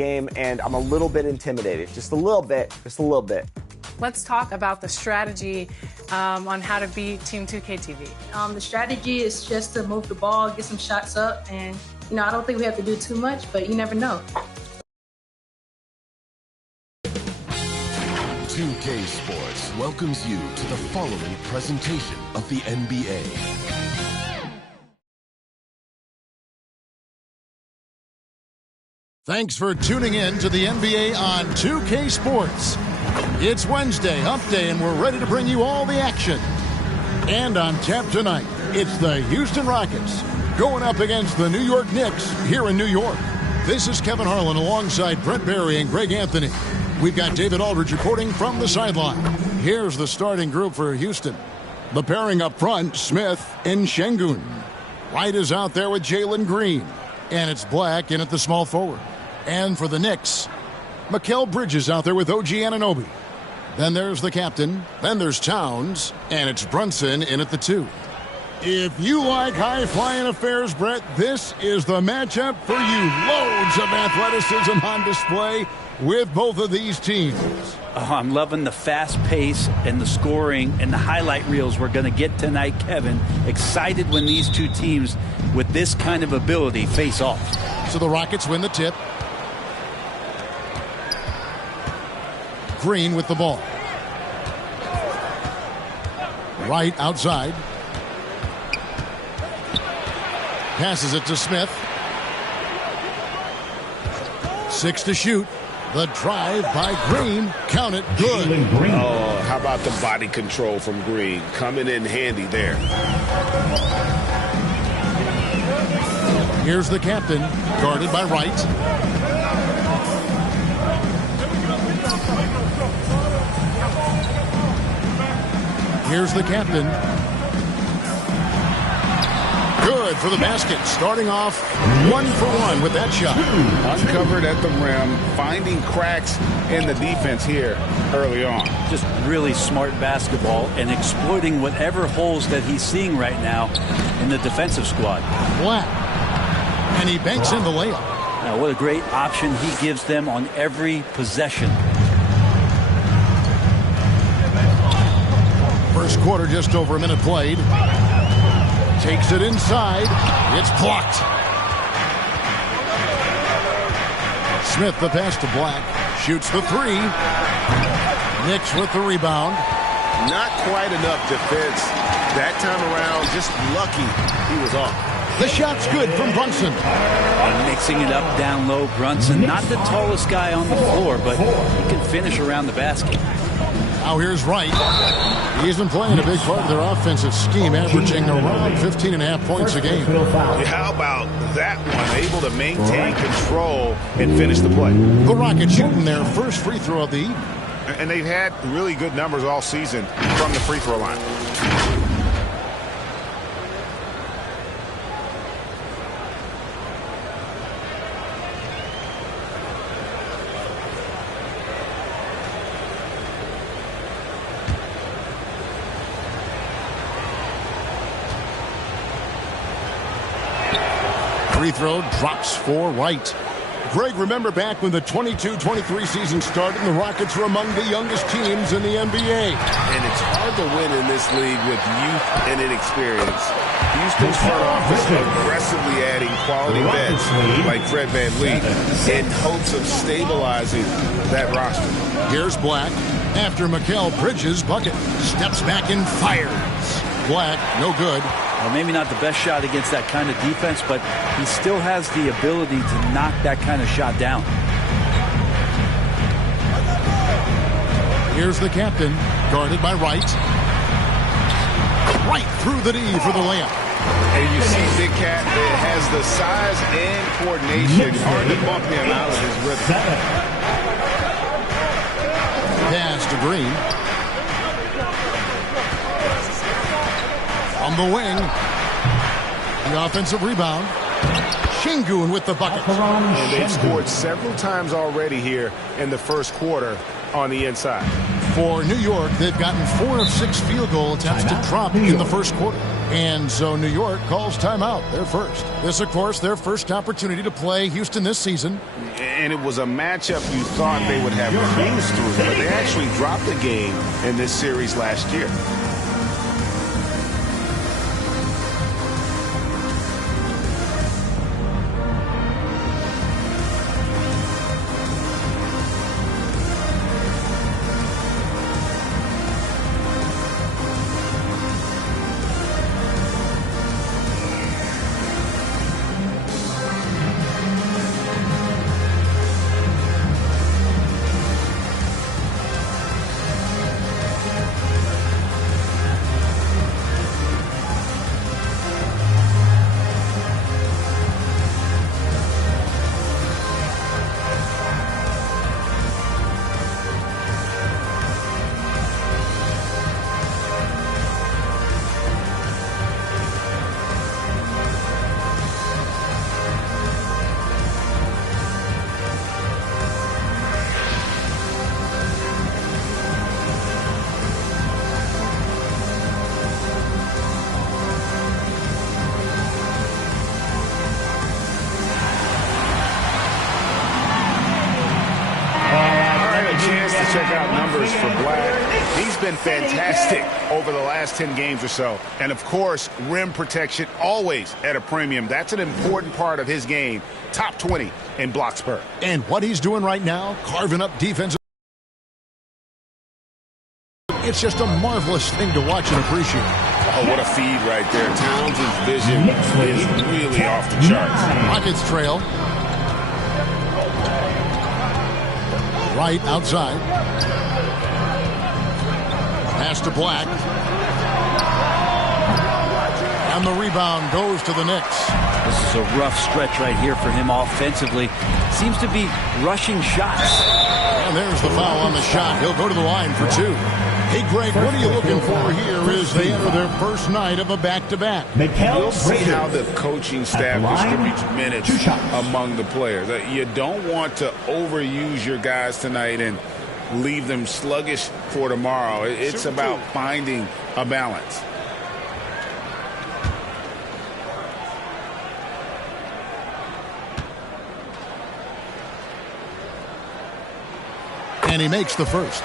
game, and I'm a little bit intimidated. Just a little bit. Let's talk about the strategy on how to beat Team 2K TV. The strategy is just to move the ball, get some shots up, and I don't think we have to do too much, but you never know. 2K Sports welcomes you to the following presentation of the NBA. Thanks for tuning in to the NBA on 2K Sports. It's Wednesday, Hump Day, and we're ready to bring you all the action. And on tap tonight, it's the Houston Rockets going up against the New York Knicks here in New York. This is Kevin Harlan alongside Brent Barry and Greg Anthony. We've got David Aldridge reporting from the sideline. Here's the starting group for Houston. The pairing up front, Smith and Şengün. Wright is out there with Jalen Green. And it's Black in at the small forward. And for the Knicks, Mikal Bridges out there with OG Anunoby. Then there's the captain. Then there's Towns. And it's Brunson in at the 2. If you like high-flying affairs, Brett, this is the matchup for you. Loads of athleticism on display with both of these teams. Oh, I'm loving the fast pace and the scoring and the highlight reels we're going to get tonight, Kevin. Excited when these two teams with this kind of ability face off. So the Rockets win the tip. Green with the ball. Wright outside. Passes it to Smith. 6 to shoot. The drive by Green. Count it. Good. Oh, how about the body control from Green? Coming in handy there. Here's the captain, guarded by Wright. Here's the captain. Good for the basket. Starting off 1 for 1 with that shot. Uncovered at the rim, finding cracks in the defense here early on. Just really smart basketball and exploiting whatever holes that he's seeing right now in the defensive squad. Black. And he banks in the layup. Now, what a great option he gives them on every possession. First quarter, just over a minute played. Takes it inside. It's blocked. Smith the pass to Black. Shoots the 3. Knicks with the rebound. Not quite enough defense that time around. Just lucky he was off. The shot's good from Brunson. Mixing it up down low. Brunson, not the tallest guy on the floor, but he can finish around the basket. Now here's Wright. He isn't playing a big part of their offensive scheme, averaging around 15.5 points a game. How about that one? Able to maintain control and finish the play. The Rockets shooting their first free throw of the evening. And they've had really good numbers all season from the free throw line. Free throw drops for Wright. Greg, remember back when the 22-23 season started, the Rockets were among the youngest teams in the NBA. And it's hard to win in this league with youth and inexperience. Houston's front office aggressively adding quality vets like Fred VanVleet in hopes of stabilizing that roster. Here's Black after Mikal Bridges' bucket. Steps back and fires. Black, no good. Well, maybe not the best shot against that kind of defense, but he still has the ability to knock that kind of shot down. Here's the captain, guarded by Wright. Right through the knee for the layup. And you see Big Cat has the size and coordination to bump him out of his rhythm. Pass to Green. On the wing. The offensive rebound. Şengün with the bucket. And they've scored several times already here in the first quarter on the inside. For New York, they've gotten 4 of 6 field goal attempts to drop in the first quarter. And so New York calls timeout. They're first. This, of course, their first opportunity to play Houston this season. And it was a matchup you thought they would have cruised through, but they actually dropped the game in this series last year. Check out numbers for Black. He's been fantastic over the last 10 games or so. And, of course, rim protection always at a premium. That's an important part of his game. Top 20 in blocks per. And what he's doing right now, carving up defensive. It's just a marvelous thing to watch and appreciate. Oh, what a feed right there. Towns' vision is really off the charts. Rockets trail. Right outside. Pass to Black. And the rebound goes to the Knicks. This is a rough stretch right here for him offensively. Seems to be rushing shots. And there's the foul on the shot. He'll go to the line for two. Hey, Greg, what are you looking for here as they enter their first night of a back-to-back? We'll see how the coaching staff distributes minutes among the players. You don't want to overuse your guys tonight and leave them sluggish for tomorrow. It's about finding a balance. And he makes the first.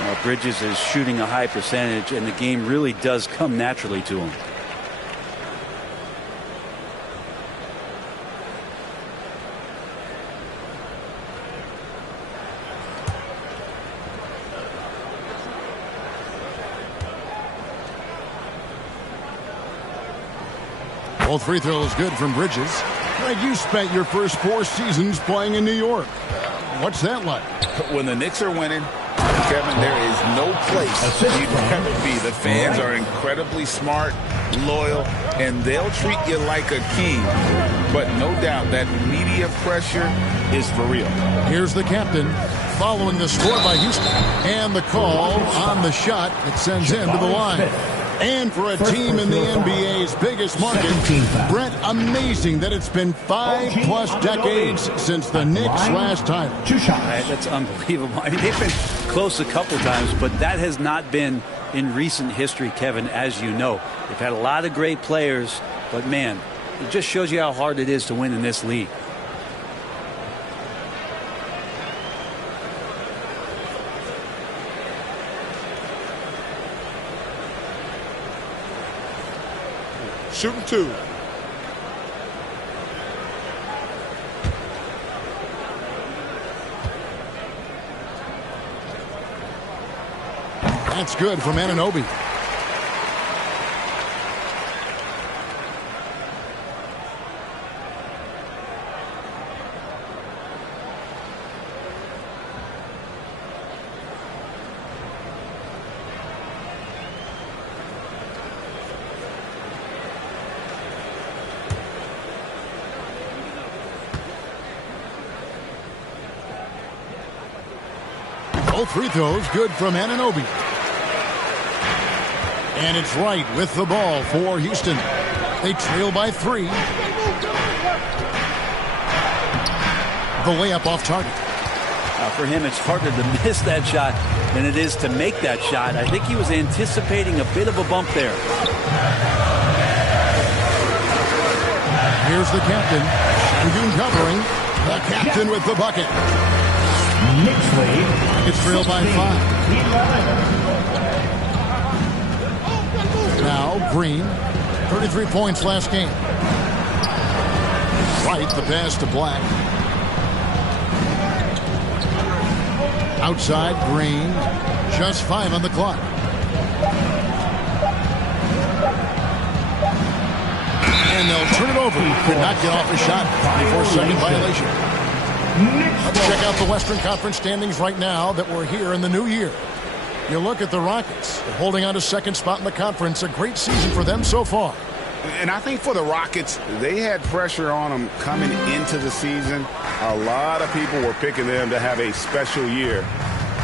Well, Bridges is shooting a high percentage, and the game really does come naturally to him. Both free throws good from Bridges. Greg, you spent your first 4 seasons playing in New York. What's that like? When the Knicks are winning, Kevin, there is no place you'd rather be. The fans are incredibly smart, loyal, and they'll treat you like a king. But no doubt that media pressure is for real. Here's the captain following the score by Houston. And the call on the shot that sends him to the line. And for a team in the NBA's biggest market, Brett, amazing that it's been 5+ decades since the Knicks' last title. That's unbelievable. I mean, they've been close a couple times, but that has not been in recent history, Kevin, as you know. They've had a lot of great players, but, man, it just shows you how hard it is to win in this league. Shooting 2. That's good from Anunoby. Both free throws good from Anunoby. And it's right with the ball for Houston. They trail by 3. The layup off target. For him, it's harder to miss that shot than it is to make that shot. I think he was anticipating a bit of a bump there. Here's the captain. Shogun covering. The captain with the bucket. It's trailed by 5. Now Green. 33 points last game. Right, the pass to Black. Outside, Green. Just 5 on the clock. And they'll turn it over. Could not get off a shot. 24-second violation. Let's check out the Western Conference standings right now that we're here in the new year. You look at the Rockets. They're holding on to second spot in the conference. A great season for them so far. And I think for the Rockets, they had pressure on them coming into the season. A lot of people were picking them to have a special year.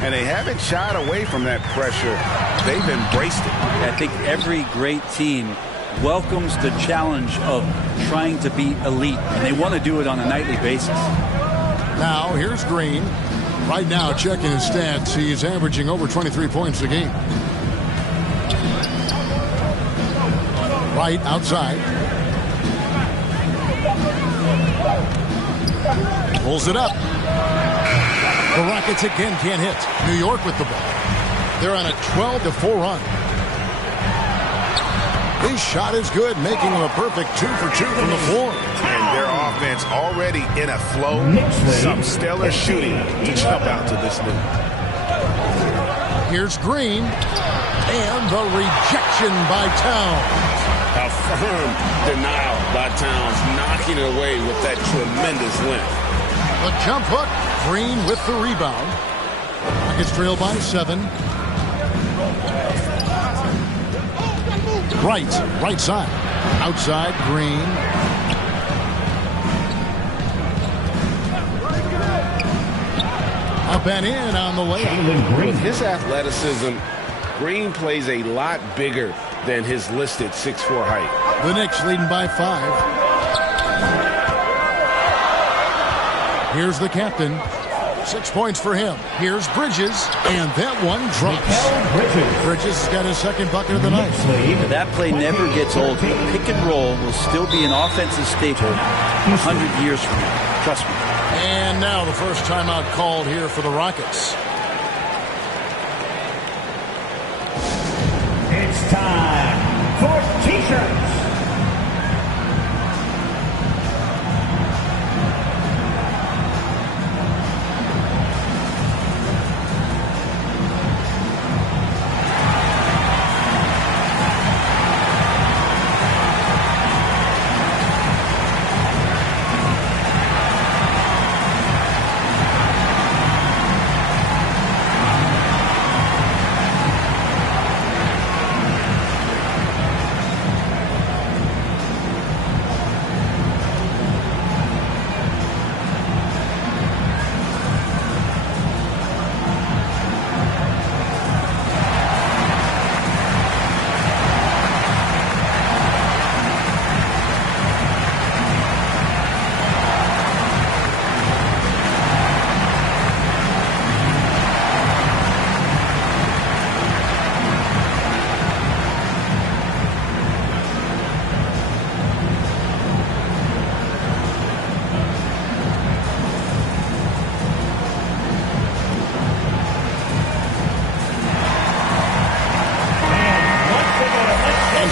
And they haven't shied away from that pressure. They've embraced it. I think every great team welcomes the challenge of trying to be elite. And they want to do it on a nightly basis. Now, here's Green. Right now, checking his stats, he's averaging over 23 points a game. Right outside. Pulls it up. The Rockets again can't hit. New York with the ball. They're on a 12-4 run. His shot is good, making him a perfect 2 for 2 from the floor. And their offense already in a flow. Some stellar shooting to jump out to this lead. Here's Green. And the rejection by Towns. A firm denial by Towns, knocking it away with that tremendous length. The jump hook. Green with the rebound. Rockets trail by 7. Right side. Outside, Green. Up and in on the layup. With his athleticism, Green plays a lot bigger than his listed 6'4" height. The Knicks leading by 5. Here's the captain. 6 points for him. Here's Bridges, and that one drops. Bridges has got his second bucket of the night. That play never gets old. Pick and roll will still be an offensive staple 100 years from now. Trust me. And now the first timeout called here for the Rockets. It's time for T-shirts.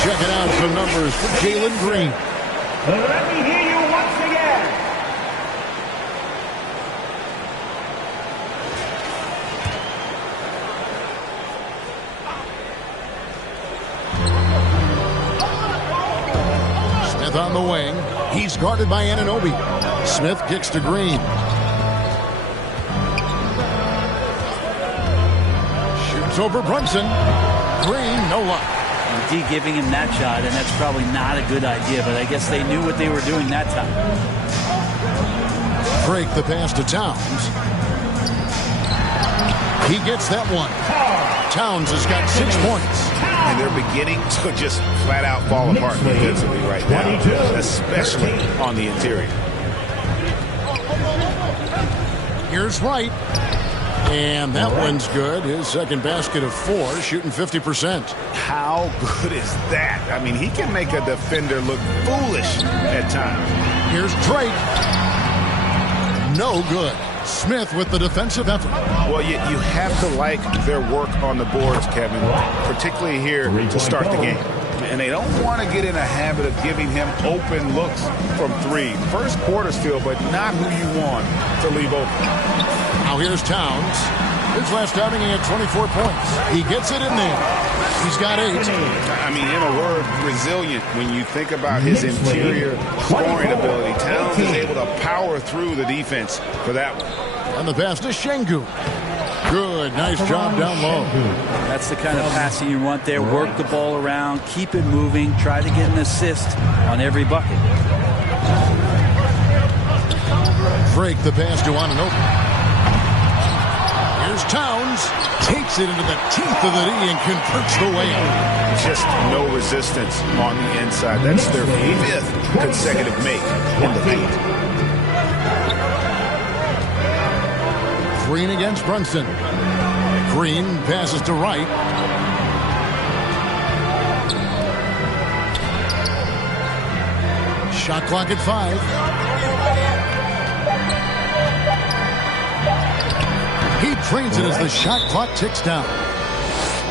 Checking out some numbers for Jalen Green. Let me hear you once again. Smith on the wing. He's guarded by Anunoby. Smith kicks to Green. Shoots over Brunson. Green, no luck. D giving him that shot, and that's probably not a good idea, but I guess they knew what they were doing that time. Break the pass to Towns. He gets that one. Towns has got 6 points. And they're beginning to just flat out fall apart defensively right now, especially on the interior. Here's Wright. And that one's good. His second basket of 4, shooting 50%. How good is that? I mean, he can make a defender look foolish at times. Here's Drake. No good. Smith with the defensive effort. Well, you have to like their work on the boards, Kevin, particularly here to start the game. And they don't want to get in a habit of giving him open looks from 3. First quarter's feel, but not who you want to leave open. Now here's Towns. His last outing, he had 24 points. He gets it in there. He's got 8. I mean, in a word, resilient. When you think about his interior scoring ability, Towns is able to power through the defense for that one. And the pass to Şengün. Good, nice job down low. That's the kind of passing you want there. Work the ball around, keep it moving, try to get an assist on every bucket. Drake the pass to Anunoby. Here's Towns. Takes it into the teeth of the D and converts the layup. Just no resistance on the inside. That's their 5th consecutive make in the paint. Green against Brunson. Green passes to Wright. Shot clock at 5. He trains it as the shot clock ticks down.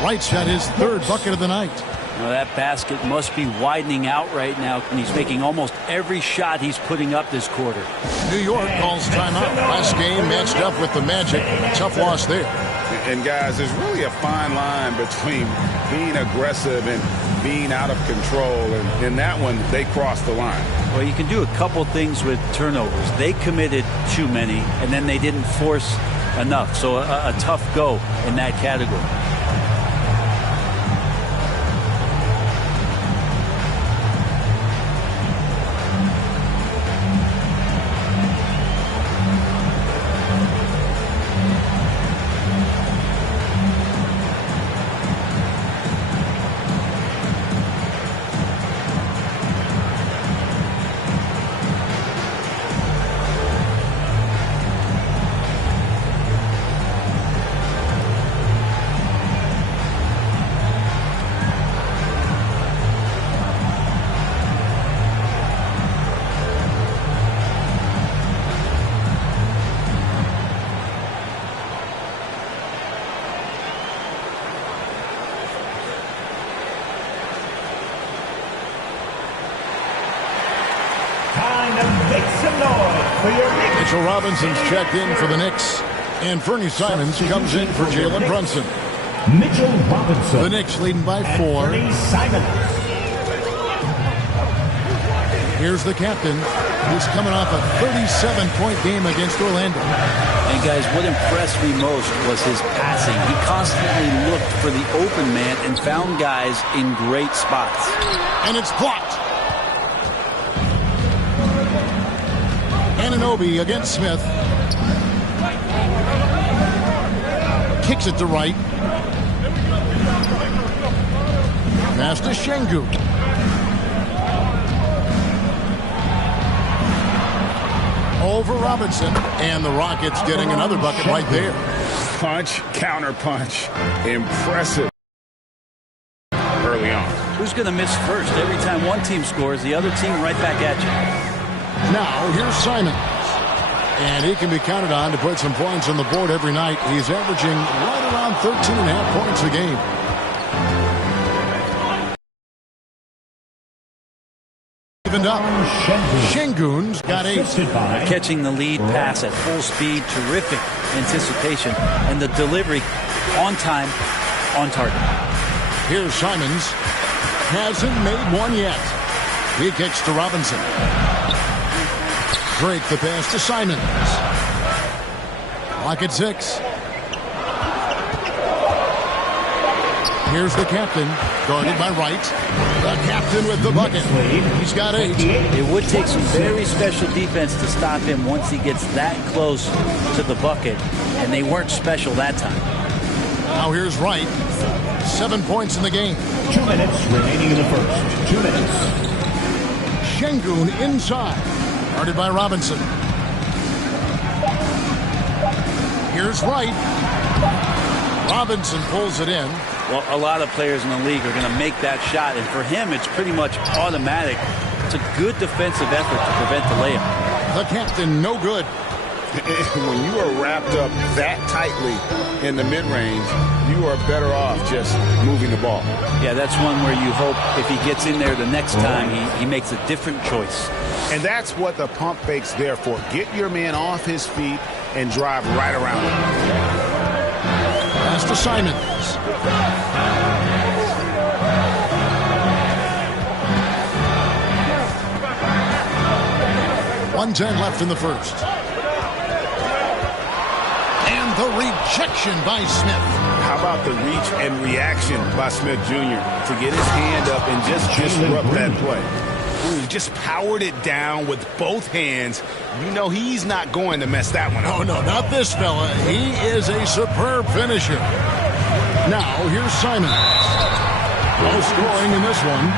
Wright's got his 3rd bucket of the night. Now that basket must be widening out right now, and he's making almost every shot he's putting up this quarter. New York calls timeout. Last game matched up with the Magic. Tough loss there. And guys, there's really a fine line between being aggressive and being out of control. And in that one, they crossed the line. Well, you can do a couple things with turnovers. They committed too many, and then they didn't force enough. So a tough go in that category. Mitchell Robinson's checked in for the Knicks. And Fernie Simons comes in for Jalen Brunson. Mitchell Robinson. The Knicks leading by 4. Fernie Simons. Here's the captain, who's coming off a 37-point game against Orlando. And guys, what impressed me most was his passing. He constantly looked for the open man and found guys in great spots. And it's blocked. Anunoby against Smith. Kicks it to Wright. Pass to Şengün. Over Robinson. And the Rockets getting another bucket right there. Punch, counter punch. Impressive early on. Who's going to miss first? Every time one team scores, the other team right back at you. Now, here's Simons. And he can be counted on to put some points on the board every night. He's averaging right around 13.5 points a game. Evened up. Şengün's got 8. Catching the lead pass at full speed, terrific anticipation, and the delivery on time, on target. Here's Simons. Hasn't made one yet. He kicks to Robinson. Drake the pass to Simons. Clock at 6. Here's the captain, guarded by Wright. The captain with the bucket. He's got 8. It would take some very special defense to stop him once he gets that close to the bucket, and they weren't special that time. Now here's Wright. 7 points in the game. 2 minutes remaining in the first. 2 minutes. Şengün inside. Guarded by Robinson. Here's Wright. Robinson pulls it in. Well, a lot of players in the league are going to make that shot, and for him, it's pretty much automatic. It's a good defensive effort to prevent the layup. The captain, no good. When you are wrapped up that tightly in the mid-range, you are better off just moving the ball. Yeah, that's one where you hope if he gets in there the next time, he makes a different choice. And that's what the pump fake's there for. Get your man off his feet and drive right around him. Pass to Simons. 1:10 left in the first. And the rejection by Smith. How about the reach and reaction by Smith Jr. to get his hand up and just disrupt that play? Ooh, just powered it down with both hands. You know he's not going to mess that one up. Oh, no, not this fella. He is a superb finisher. Now, here's Simons. No scoring in this one.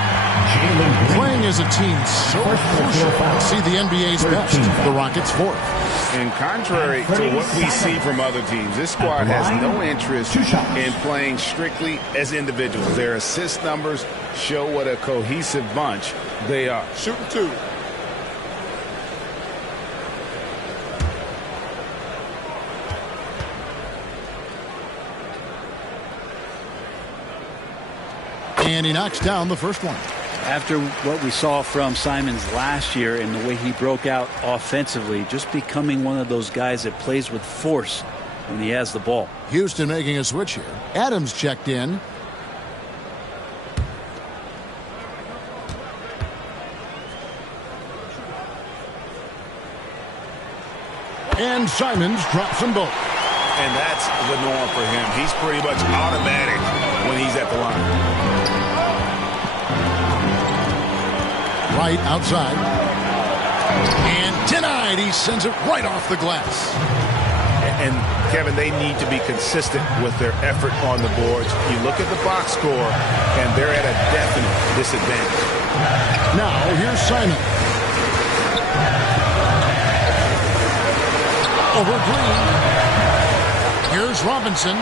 Playing as a team so crucial to see the NBA's best. The Rockets fourth. And contrary to what we see from other teams, this squad has no interest in playing strictly as individuals. Their assist numbers show what a cohesive bunch they are. Shooting two. And he knocks down the first one. After what we saw from Simons last year and the way he broke out offensively, just becoming one of those guys that plays with force when he has the ball. Houston making a switch here. Adams checked in. And Simons drops them both. And that's the norm for him. He's pretty much automatic when he's at the line. Right outside. And denied. He sends it right off the glass. And Kevin, they need to be consistent with their effort on the boards. You look at the box score, and they're at a definite disadvantage. Now, here's Simon. Over Green. Here's Robinson.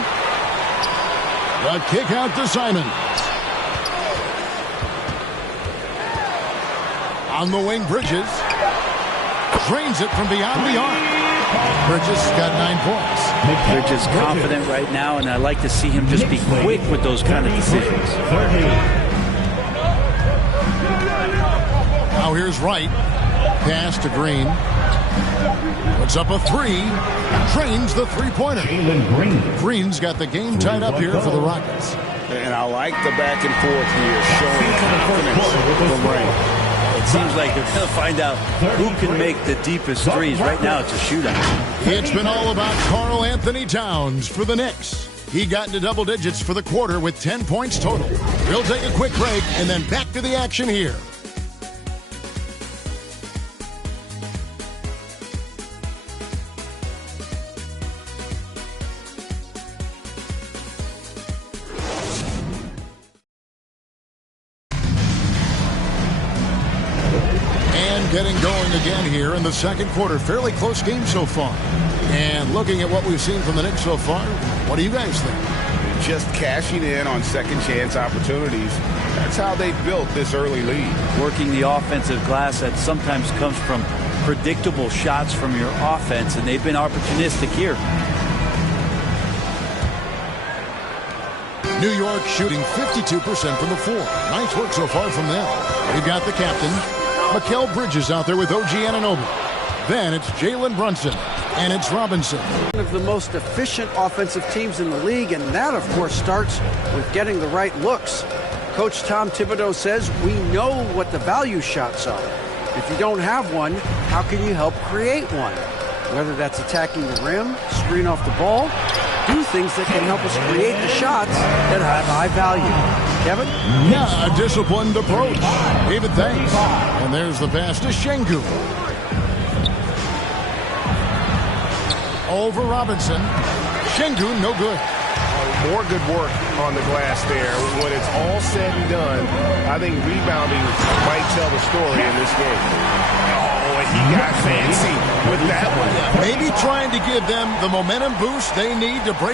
The kick out to Simon. On the wing, Bridges. Drains it from beyond the arc. Bridges got 9 points. Bridges confident right now, and I like to see him just be quick with those kind of decisions. Now here's Wright. Pass to Green. Puts up a three. Drains the three-pointer. Green's got the game tied up here for the Rockets. And I like the back and forth here, showing confidence from Ray. It seems like they're going to find out who can make the deepest threes. Right now, it's a shootout. It's been all about Karl Anthony Towns for the Knicks. He got into double digits for the quarter with 10 points total. We'll take a quick break and then back to the action here. Getting going again here in the second quarter. Fairly close game so far. And looking at what we've seen from the Knicks so far, what do you guys think? Just cashing in on second chance opportunities. That's how they built this early lead. Working the offensive glass that sometimes comes from predictable shots from your offense, and they've been opportunistic here. New York shooting 52% from the floor. Nice work so far from them. We've got the captain, Mikal Bridges, out there with OG Anunoby. Then it's Jalen Brunson, and it's Robinson. One of the most efficient offensive teams in the league, and that, of course, starts with getting the right looks. Coach Tom Thibodeau says we know what the value shots are. If you don't have one, how can you help create one? Whether that's attacking the rim, screen off the ball, do things that can help us create the shots that have high value. Kevin? Yeah, a disciplined approach. David, thanks. And there's the pass to Şengün. Over Robinson. Şengün, no good. More good work on the glass there. When it's all said and done, I think rebounding might tell the story in this game. Oh, and he got fancy with that one. Maybe trying to give them the momentum boost they need to break